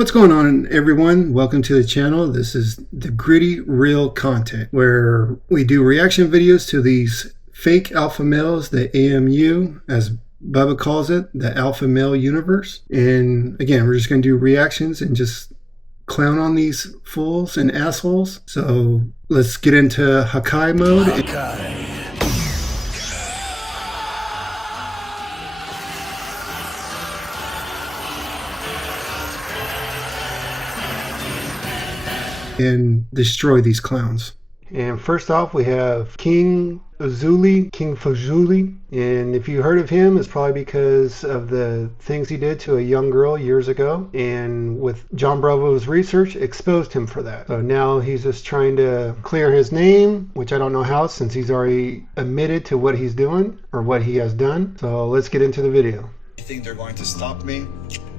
What's going on, everyone? Welcome to the channel. This is the gritty real content where we do reaction videos to these fake alpha males, the AMU, as Bubba calls it, the alpha male universe. And again, we're just going to do reactions and just clown on these fools and assholes. So let's get into Hakai mode. Hakai. And destroy these clowns. And first off, we have King Azoulay, King Fajuli. And if you heard of him, it's probably because of the things he did to a young girl years ago. And with Jom Bravo's research, exposed him for that. So now he's just trying to clear his name, which I don't know how, since he's already admitted to what he's doing or what he has done. So let's get into the video. You think they're going to stop me?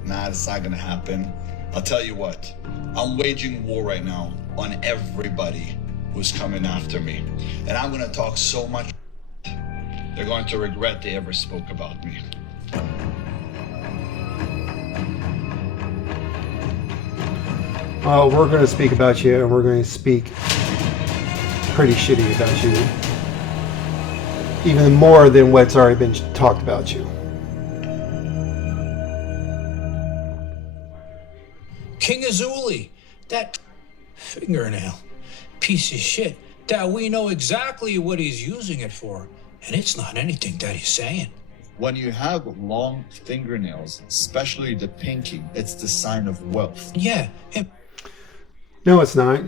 Nah, it's not going to happen. I'll tell you what, I'm waging war right now on everybody who's coming after me. And I'm going to talk so much, they're going to regret they ever spoke about me. Oh, we're going to speak about you, and we're going to speak pretty shitty about you. Even more than what's already been talked about you. King Azoulay, that fingernail piece of shit that we know exactly what he's using it for, and it's not anything that he's saying. When you have long fingernails, especially the pinky, it's the sign of wealth. Yeah. No, it's not.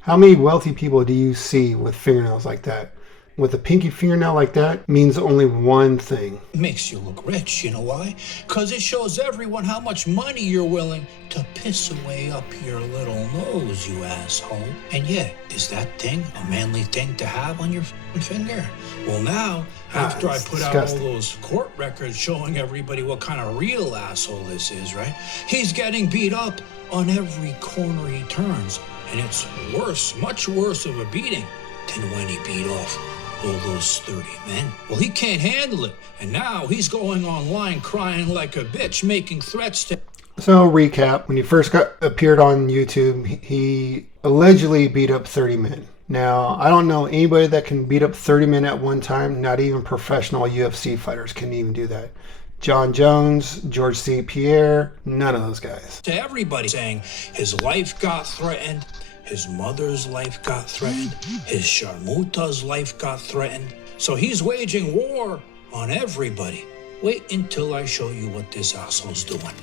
How many wealthy people do you see with fingernails like that? With a pinky fingernail like that means only one thing. It makes you look rich. You know why? Because it shows everyone how much money you're willing to piss away up your little nose, you asshole. And yeah, is that thing a manly thing to have on your finger? Well, now, after I put out all those court records showing everybody what kind of real asshole this is, right? He's getting beat up on every corner he turns. And it's worse, much worse of a beating than when he beat off all those 30 men. Well, he can't handle it, and now he's going online crying like a bitch, making threats to... So, recap, when he first appeared on YouTube, he allegedly beat up 30 men. Now, I don't know anybody that can beat up 30 men at one time. Not even professional UFC fighters can even do that. John Jones, George St. Pierre, none of those guys. To everybody saying his life got threatened, his mother's life got threatened, his sharmuta's life got threatened. So he's waging war on everybody. Wait until I show you what this asshole's doing.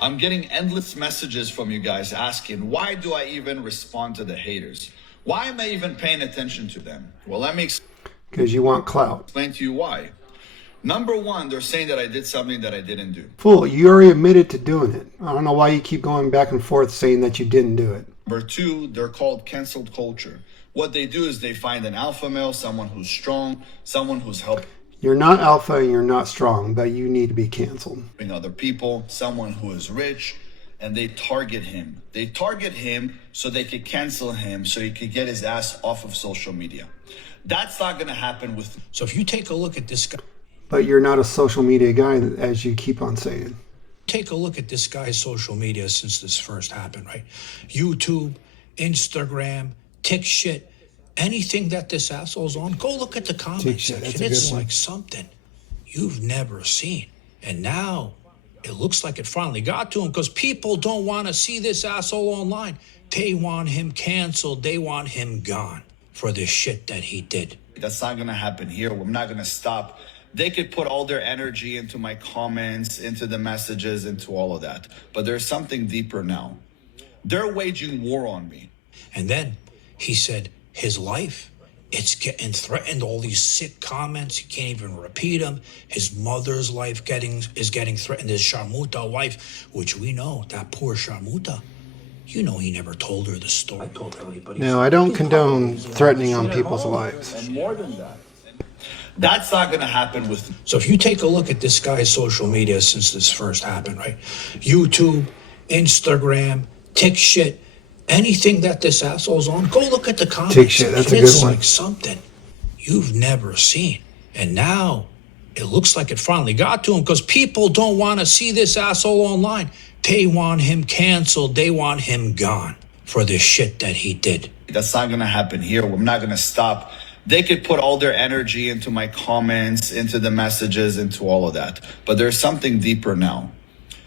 I'm getting endless messages from you guys asking, why do I even respond to the haters? Why am I even paying attention to them? Well, let me because you want clout. Explain to you why. Number one, they're saying that I did something that I didn't do. Fool, you already admitted to doing it. I don't know why you keep going back and forth saying that you didn't do it. Number two, they're called canceled culture. What they do is they find an alpha male, someone who's strong, someone who's helping. You're not alpha and you're not strong, but you need to be canceled. Other people, someone who is rich, and they target him. They target him so they could cancel him, so he could get his ass off of social media. That's not going to happen with... So if you take a look at this guy... But you're not a social media guy, as you keep on saying. Take a look at this guy's social media since this first happened, right? YouTube, Instagram, tick shit, anything that this asshole's on, go look at the comment section. It's like something you've never seen. And now it looks like it finally got to him because people don't want to see this asshole online. They want him canceled. They want him gone for the shit that he did. That's not going to happen here. We're not going to stop. They could put all their energy into my comments, into the messages, into all of that. But there's something deeper now. They're waging war on me. And then he said his life, it's getting threatened. All these sick comments, he can't even repeat them. His mother's life is getting threatened. His sharmuta wife, which we know, that poor sharmuta, you know he never told her the story. I told everybody. Now, I don't condone threatening on people's lives. And more than that. That's not going to happen with... So if you take a look at this guy's social media since this first happened, right? YouTube, Instagram, tick shit, anything that this asshole's on, go look at the comments. Tick shit, that's a good one. It's like something you've never seen. And now It looks like it finally got to him because people don't want to see this asshole online. They want him canceled. They want him gone for the shit that he did. That's not going to happen here. I'm not going to stop. They could put all their energy into my comments, into the messages, into all of that. But there's something deeper now.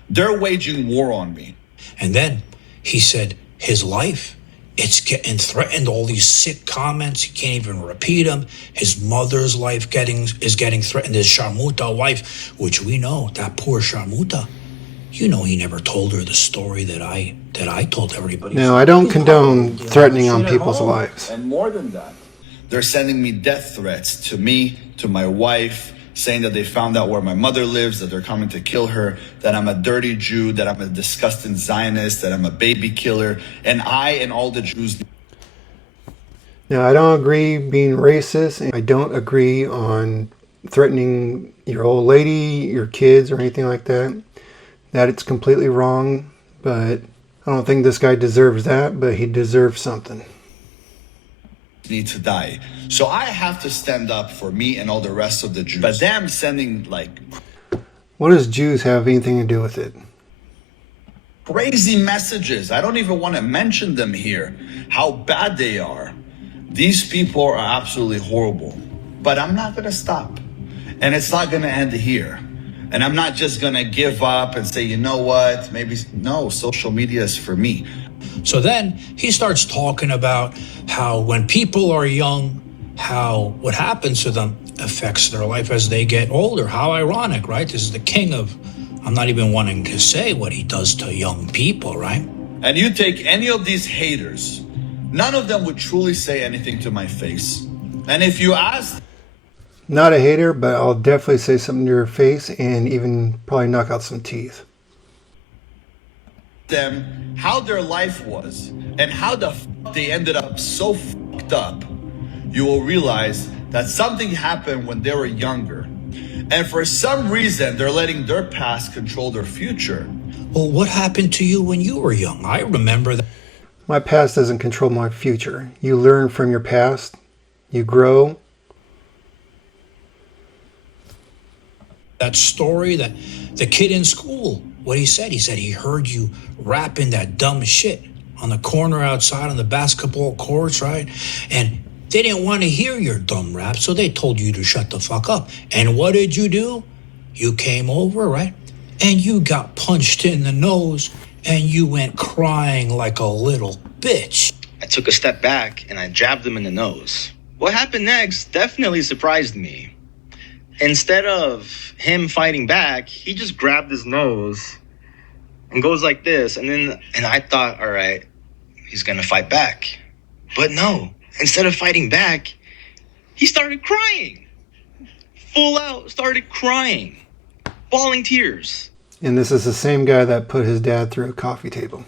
They're waging war on me. And then he said his life, it's getting threatened. All these sick comments, he can't even repeat them. His mother's life is getting threatened. His Sharmuta wife, which we know, that poor Sharmuta. You know, he never told her the story that I told everybody. Now, I don't condone threatening on people's lives. And more than that, they're sending me death threats to me, to my wife, saying that they found out where my mother lives, that they're coming to kill her, that I'm a dirty Jew, that I'm a disgusting Zionist, that I'm a baby killer, and I and all the Jews. Now, I don't agree being racist, and I don't agree on threatening your old lady, your kids, or anything like that. That it's completely wrong, but I don't think this guy deserves that, but he deserves something. Need to die. So I have to stand up for me and all the rest of the Jews. But them sending like... What does Jews have anything to do with it? Crazy messages. I don't even want to mention them here. How bad they are. These people are absolutely horrible. But I'm not going to stop. And it's not going to end here. And I'm not just going to give up and say, you know what, maybe, no, social media is for me. So then he starts talking about how when people are young, how what happens to them affects their life as they get older. How ironic, right? This is the king of, I'm not even wanting to say what he does to young people, right? And you take any of these haters, none of them would truly say anything to my face. And if you ask... Not a hater, but I'll definitely say something to your face and even probably knock out some teeth. Them how their life was and how the they ended up so fucked up, you will realize that something happened when they were younger. And for some reason, they're letting their past control their future. Well, what happened to you when you were young? I remember that. My past doesn't control my future. You learn from your past. You grow. That story that the kid in school, what he said he heard you rapping that dumb shit on the corner outside on the basketball courts, right? And they didn't want to hear your dumb rap, so they told you to shut the fuck up. And what did you do? You came over, right? And you got punched in the nose and you went crying like a little bitch. I took a step back and I jabbed him in the nose. What happened next definitely surprised me. Instead of him fighting back, he just grabbed his nose and goes like this. And I thought, all right, he's going to fight back. But no, instead of fighting back, he started crying. Full out, started crying. Bawling tears. And this is the same guy that put his dad through a coffee table.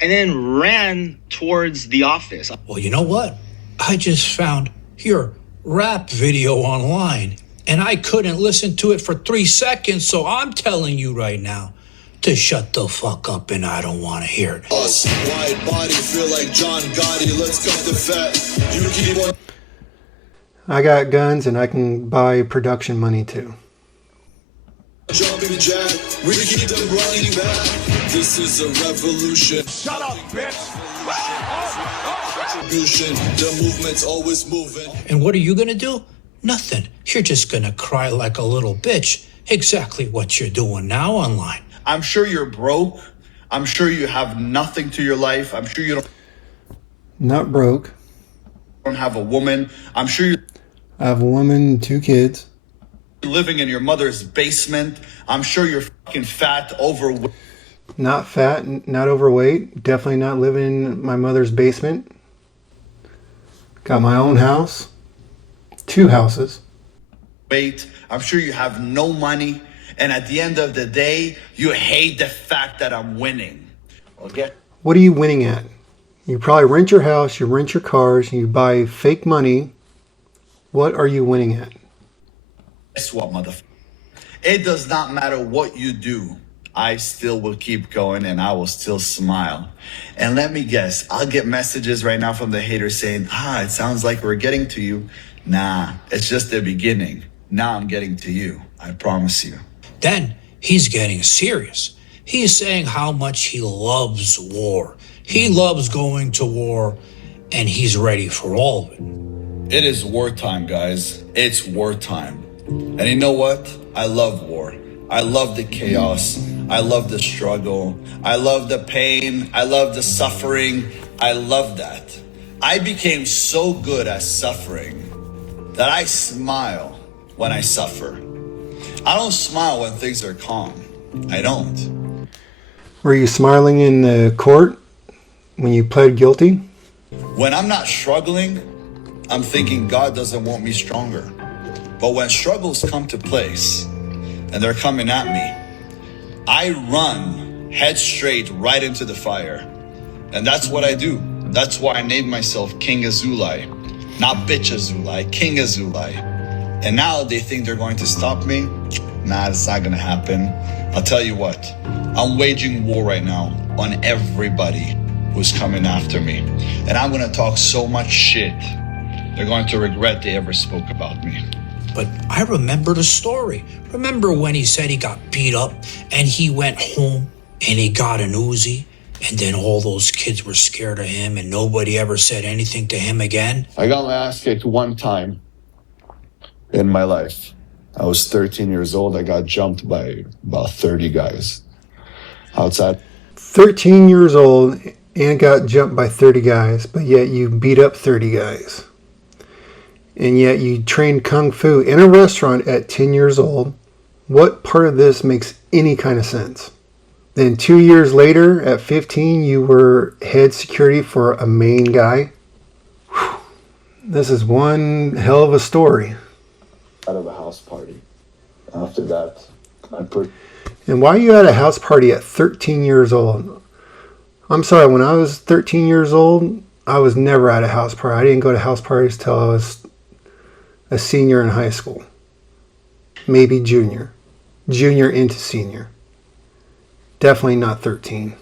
And then ran towards the office. Well, you know what? I just found your rap video online, and I couldn't listen to it for 3 seconds, so I'm telling you right now to shut the fuck up, and I don't want to hear it. Wide body, feel like John Gotti, let's cut the fat. You keep on. I got guns, and I can buy production money too. Jumping jack, we keep them running back. This is a revolution. Shut up, bitch! The movement's always moving. And what are you gonna do? Nothing. You're just gonna cry like a little bitch. Exactly what you're doing now online. I'm sure you're broke. I'm sure you have nothing to your life. I'm sure you Not broke. don't have a woman. I'm sure you're I have a woman and 2 kids. living in your mother's basement. I'm sure you're fucking fat, overweight. Not fat, not overweight. Definitely not living in my mother's basement. Got my own house. 2 houses. I'm sure you have no money. And at the end of the day, you hate the fact that I'm winning. Okay? What are you winning at? You probably rent your house, you rent your cars, you buy fake money. What are you winning at? Guess what, motherfucker? It does not matter what you do. I still will keep going and I will still smile. And let me guess, I'll get messages right now from the haters saying, it sounds like we're getting to you. Nah, it's just the beginning. Now I'm getting to you. I promise you. Then he's getting serious. He's saying how much he loves war. He loves going to war, and he's ready for all of it. It is wartime, guys. It's wartime. And you know what? I love war. I love the chaos. I love the struggle. I love the pain. I love the suffering. I love that. I became so good at suffering that I smile when I suffer. I don't smile when things are calm. I don't. Were you smiling in the court when you pled guilty? When I'm not struggling, I'm thinking God doesn't want me stronger. But when struggles come to place and they're coming at me, I run head straight right into the fire. And that's what I do. That's why I named myself King Azulay. Not bitch Azulay, King Azulay. And now they think they're going to stop me. Nah, it's not gonna happen. I'll tell you what, I'm waging war right now on everybody who's coming after me. And I'm gonna talk so much shit, they're going to regret they ever spoke about me. But I remember the story. Remember when he said he got beat up and he went home and he got an Uzi, and then all those kids were scared of him and nobody ever said anything to him again? I got my ass kicked one time in my life. I was 13 years old. I got jumped by about 30 guys outside. 13 years old and got jumped by 30 guys, but yet you beat up 30 guys. And yet you trained Kung Fu in a restaurant at 10 years old. What part of this makes any kind of sense? Then 2 years later, at 15, you were head security for a main guy. Whew. This is one hell of a story. Out of a house party. After that, And why are you at a house party at 13 years old? I'm sorry, when I was 13 years old, I was never at a house party. I didn't go to house parties till I was a senior in high school. Maybe junior. Junior into senior. Definitely not 13.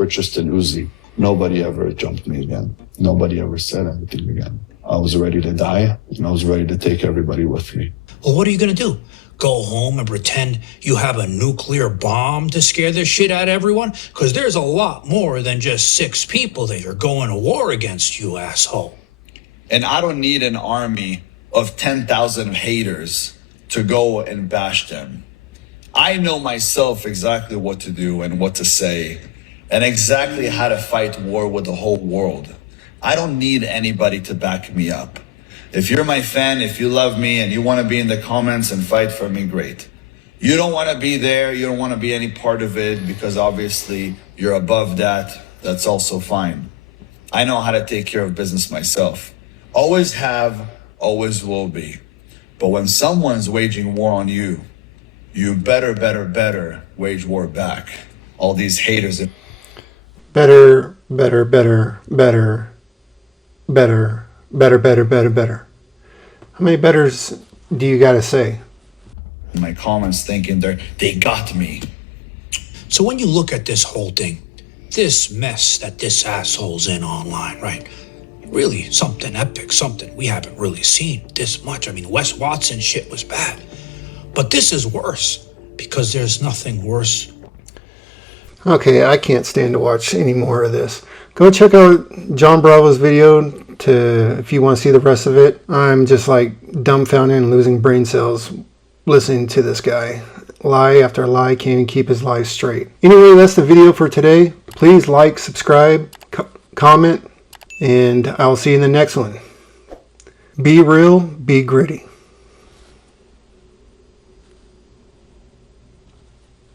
purchased an Uzi. Nobody ever jumped me again. Nobody ever said anything again. I was ready to die, and I was ready to take everybody with me. Well, what are you going to do? Go home and pretend you have a nuclear bomb to scare the shit out of everyone? Because there's a lot more than just 6 people that are going to war against, you asshole. And I don't need an army of 10,000 haters to go and bash them. I know myself exactly what to do and what to say, and exactly how to fight war with the whole world. I don't need anybody to back me up. If you're my fan, if you love me and you want to be in the comments and fight for me, great. You don't want to be there, you don't want to be any part of it because obviously you're above that, that's also fine. I know how to take care of business myself. Always have, always will be. But when someone's waging war on you, you better wage war back. All these haters. Better. How many betters do you got to say? In my comments thinking they got me. So when you look at this whole thing, this mess that this asshole's in online, right? Really something epic, something we haven't really seen this much. I mean, Wes Watson shit was bad. But this is worse because there's nothing worse. Okay, I can't stand to watch any more of this. Go check out Jom Bravo's video if you want to see the rest of it. I'm just like dumbfounded and losing brain cells listening to this guy. Lie after lie, can't even keep his lies straight. Anyway, that's the video for today. Please like, subscribe, comment, and I'll see you in the next one. Be real, be gritty.